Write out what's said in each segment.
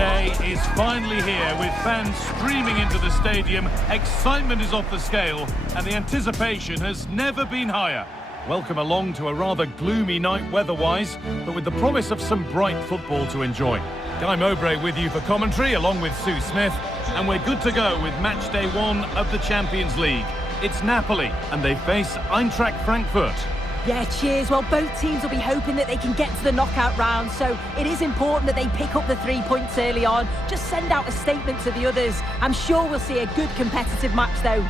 day is finally here, with fans streaming into the stadium. Excitement is off the scale, and the anticipation has never been higher. Welcome along to a rather gloomy night weather-wise, but with the promise of some bright football to enjoy. Guy Mowbray with you for commentary, along with Sue Smith, and we're good to go with match day 1 of the Champions League. It's Napoli, and they face Eintracht Frankfurt. Yeah, cheers. Well, both teams will be hoping that they can get to the knockout round, so it is important that they pick up the 3 points early on. Just send out a statement to the others. I'm sure we'll see a good competitive match, though.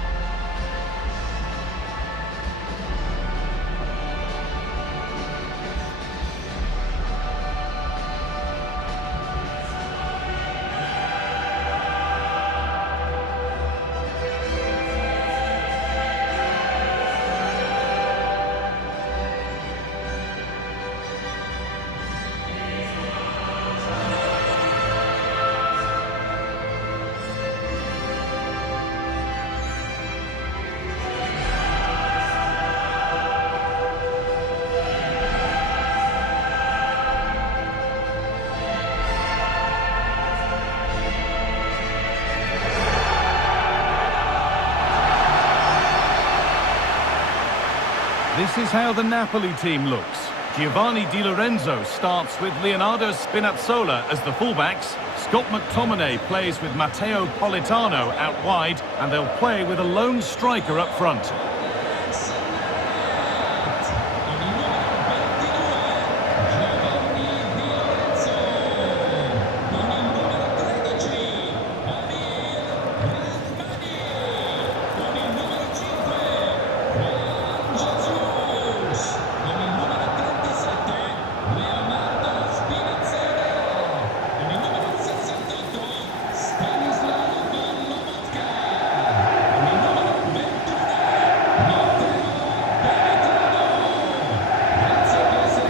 This is how the Napoli team looks. Giovanni Di Lorenzo starts with Leonardo Spinazzola as the fullbacks. Scott McTominay plays with Matteo Politano out wide, and they'll play with a lone striker up front.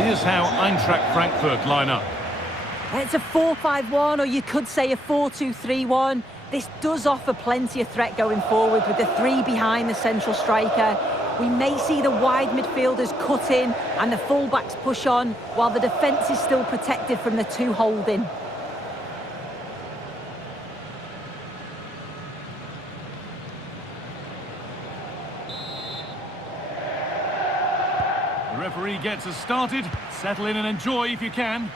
Here's how Eintracht Frankfurt line up. It's a 4-5-1, or you could say a 4-2-3-1. This does offer plenty of threat going forward with the 3 behind the central striker. We may see the wide midfielders cut in and the fullbacks push on, while the defence is still protected from the 2 holding. The referee gets us started. Settle in and enjoy if you can.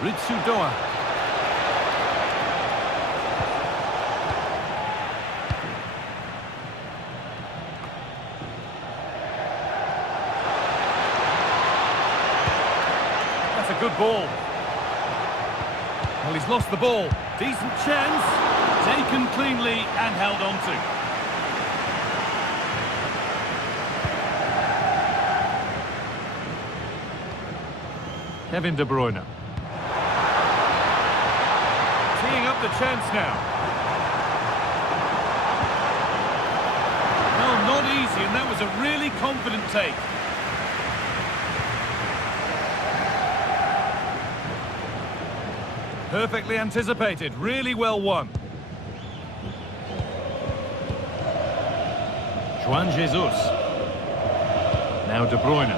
Ritsudoa. That's a good ball. Well, he's lost the ball. Decent chance. Taken cleanly and held on to. Kevin De Bruyne. Teeing up the chance now. Well, not easy, and that was a really confident take. Perfectly anticipated, really well won. Juan Jesus. Now De Bruyne.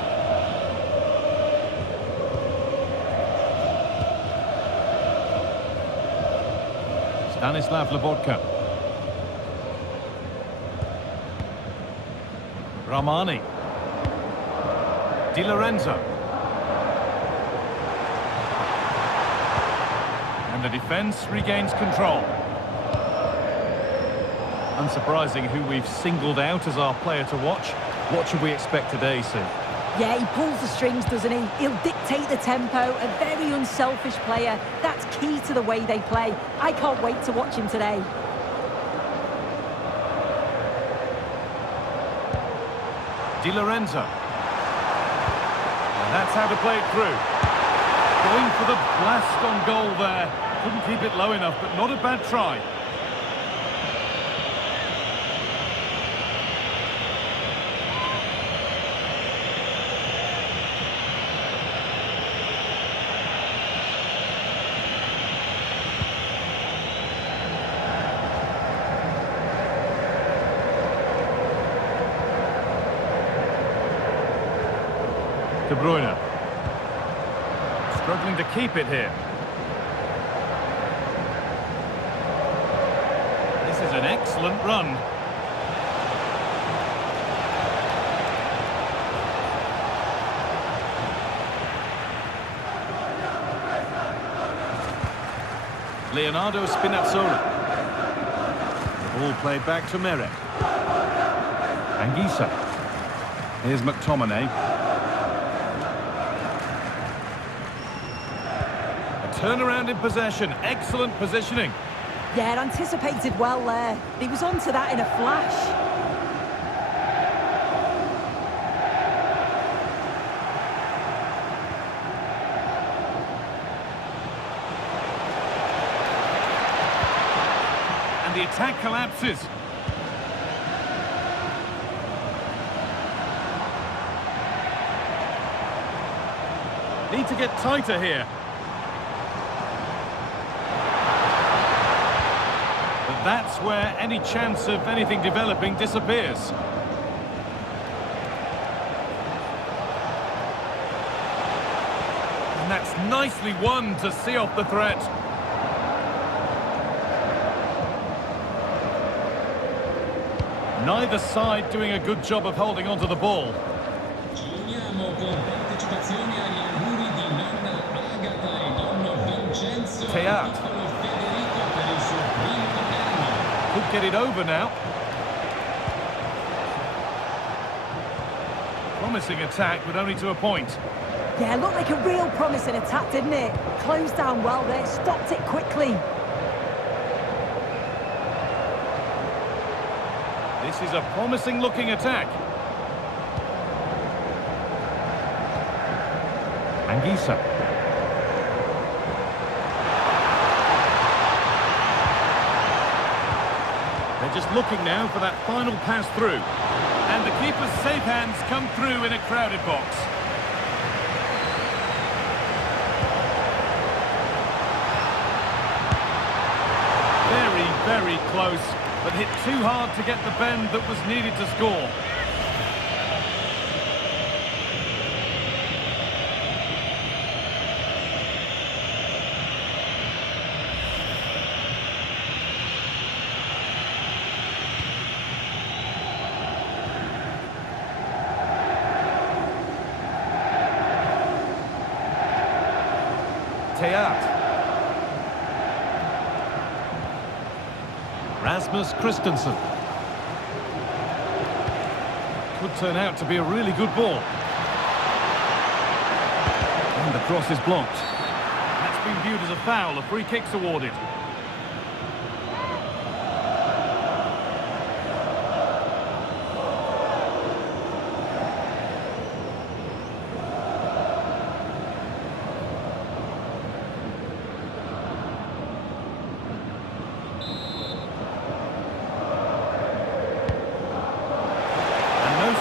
Stanislav Lobotka. Ramani. Di Lorenzo. And the defence regains control. Unsurprising who we've singled out as our player to watch. What should we expect today, Sue? Yeah, he pulls the strings, doesn't he? He'll dictate the tempo, a very unselfish player. That's key to the way they play. I can't wait to watch him today. Di Lorenzo. And that's how to play it through. Going for the blast on goal there. Couldn't keep it low enough, but not a bad try. De Bruyne. Struggling to keep it here. This is an excellent run. Leonardo Spinazzola. The ball played back to Meret. Anguissa. Here's McTominay. A turnaround in possession. Excellent positioning. Yeah, anticipated well there. He was onto that in a flash. The attack collapses. Need to get tighter here. But that's where any chance of anything developing disappears. And that's nicely won to see off the threat. Neither side doing a good job of holding onto the ball. Teat. Could get it over now. Promising attack, but only to a point. Yeah, looked like a real promising attack, didn't it? Closed down well there, stopped it quickly. This is a promising looking attack. Anguissa. They're just looking now for that final pass through. And the keeper's safe hands come through in a crowded box. Very, very close, but hit too hard to get the bend that was needed to score. Teat. Rasmus Christensen. Could turn out to be a really good ball. And the cross is blocked. That's been viewed as a foul. A free kick's awarded.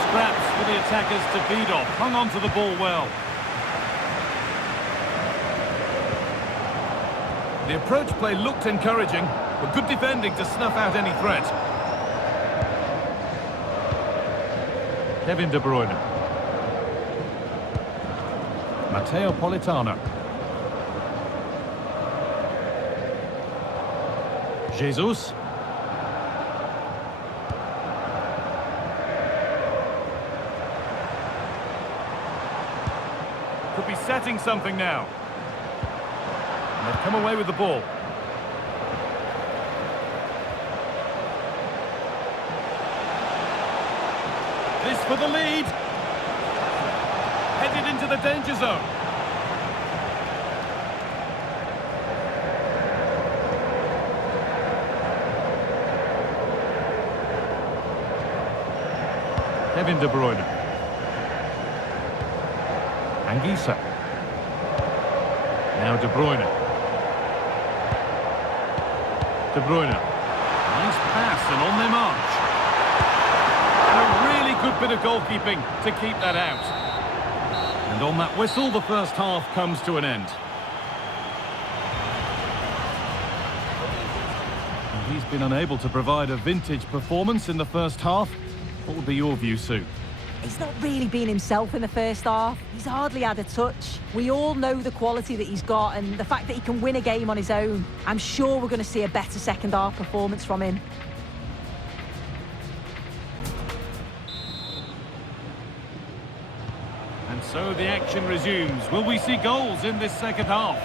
Scraps for the attackers to feed off. Hung on to the ball well. The approach play looked encouraging, but good defending to snuff out any threat. Kevin De Bruyne. Matteo Politano. Jesus. Could be setting something now. And they've come away with the ball. This for the lead. Headed into the danger zone. Kevin De Bruyne. Anguissa. Now De Bruyne. De Bruyne. Nice pass and on their march. And a really good bit of goalkeeping to keep that out. And on that whistle, the first half comes to an end. And he's been unable to provide a vintage performance in the first half. What would be your view, Sue? He's not really been himself in the first half. He's hardly had a touch. We all know the quality that he's got and the fact that he can win a game on his own. I'm sure we're going to see a better second half performance from him. And so the action resumes. Will we see goals in this second half?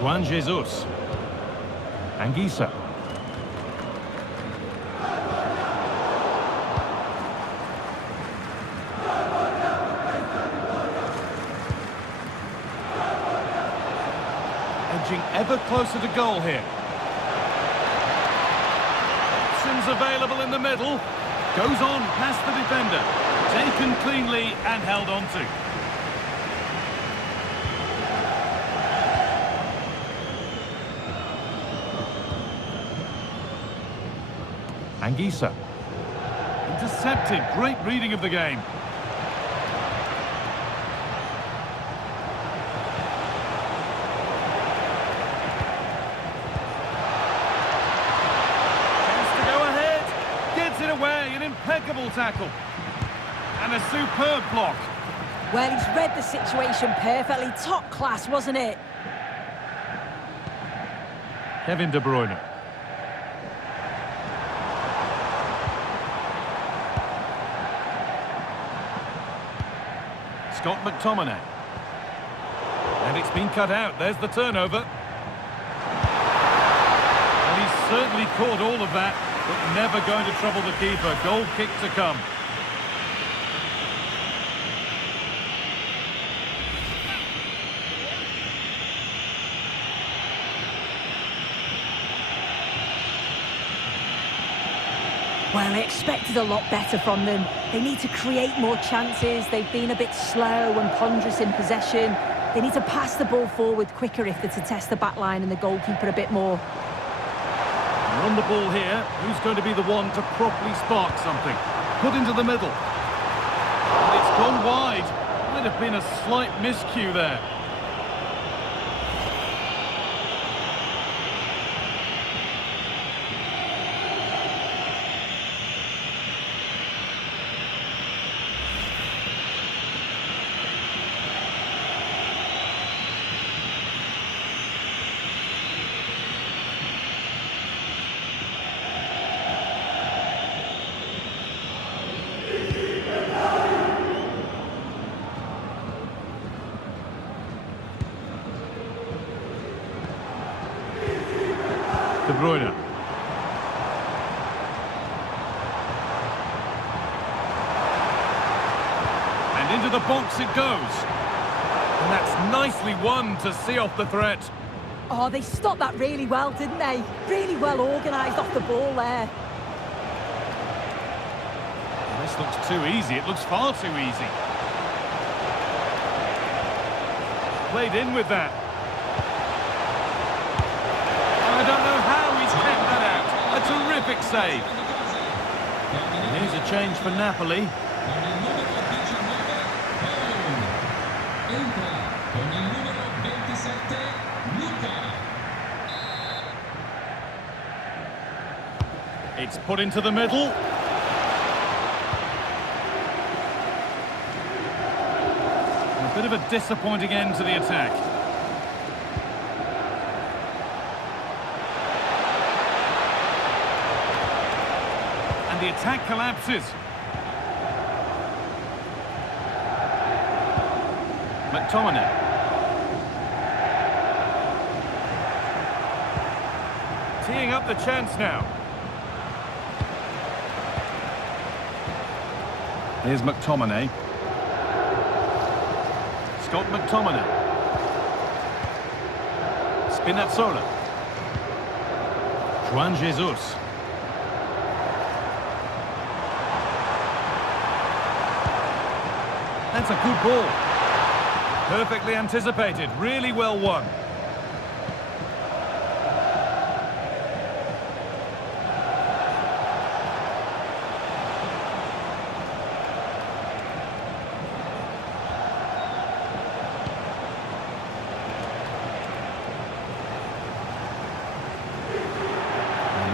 Juan Jesus. Anguissa. Edging ever closer to goal here. Options available in the middle. Goes on past the defender. Taken cleanly and held on to. Anguissa. Intercepted. Great reading of the game. Chance to go ahead. Gets it away. An impeccable tackle. And a superb block. Well, he's read the situation perfectly. Top class, wasn't it? Kevin De Bruyne. Scott McTominay. And it's been cut out. There's the turnover. And he's certainly caught all of that, but never going to trouble the keeper. Goal kick to come. Well, I expected a lot better from them. They need to create more chances. They've been a bit slow and ponderous in possession. They need to pass the ball forward quicker if they're to test the back line and the goalkeeper a bit more. We're on the ball here. Who's going to be the one to properly spark something? Put into the middle. And it's gone wide. Might have been a slight miscue there. De Bruyne. And into the box it goes. And that's nicely won to see off the threat. Oh, they stopped that really well, didn't they? Really well organised off the ball there. This looks too easy. It looks far too easy. Played in with that. I don't know how he's kept that out. A terrific save. And here's a change for Napoli. It's put into the middle. A bit of a disappointing end to the attack. The attack collapses. McTominay. Teeing up the chance now. Here's McTominay. Scott McTominay. Spinazzola. Juan Jesus. That's a good ball. Perfectly anticipated. Really well won.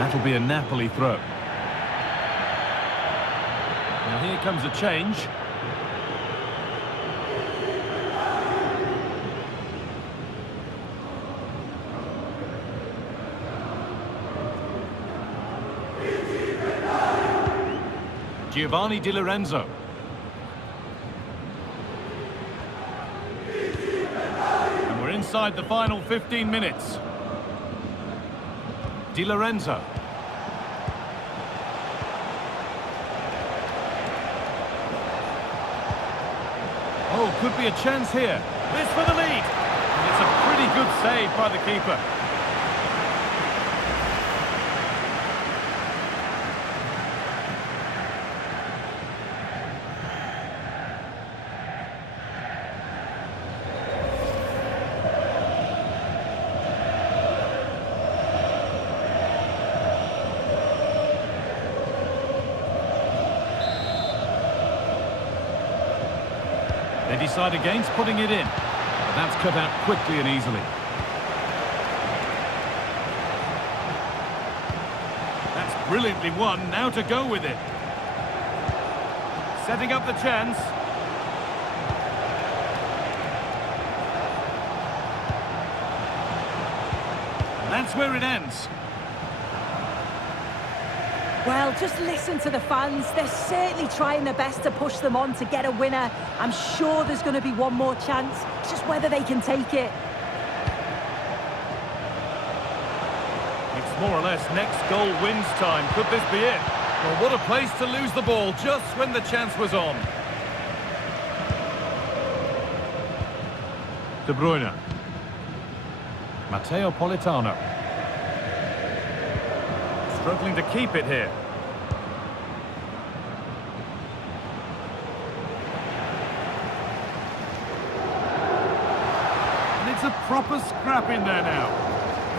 That'll be a Napoli throw. Now here comes a change. Giovanni Di Lorenzo. And we're inside the final 15 minutes. Di Lorenzo. Oh, could be a chance here. This for the lead. And it's a pretty good save by the keeper. They decide against putting it in. But that's cut out quickly and easily. That's brilliantly won. Now to go with it. Setting up the chance. And that's where it ends. Well, just listen to the fans. They're certainly trying their best to push them on to get a winner. I'm sure there's going to be one more chance. It's just whether they can take it. It's more or less next goal wins time. Could this be it? Well, what a place to lose the ball just when the chance was on. De Bruyne. Matteo Politano. Struggling to keep it here. And it's a proper scrap in there now.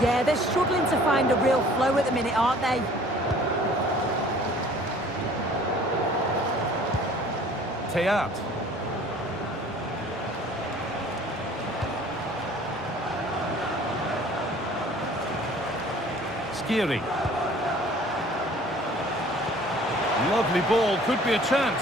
Yeah, they're struggling to find a real flow at the minute, aren't they? Teat. Skiri. Lovely ball, could be a chance.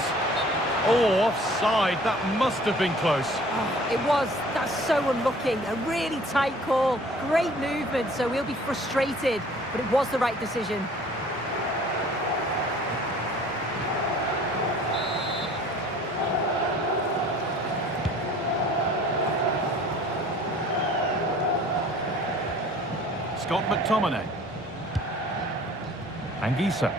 Oh, offside, that must have been close. Oh, it was. That's so unlucky. A really tight call. Great movement, so he'll be frustrated, but it was the right decision. Scott McTominay. Anguissa.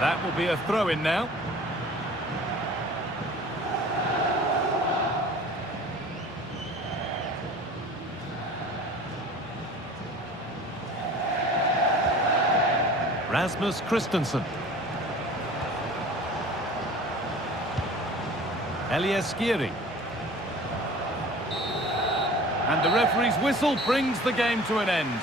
That will be a throw-in now. Rasmus Christensen. Elias Skiri. And the referee's whistle brings the game to an end.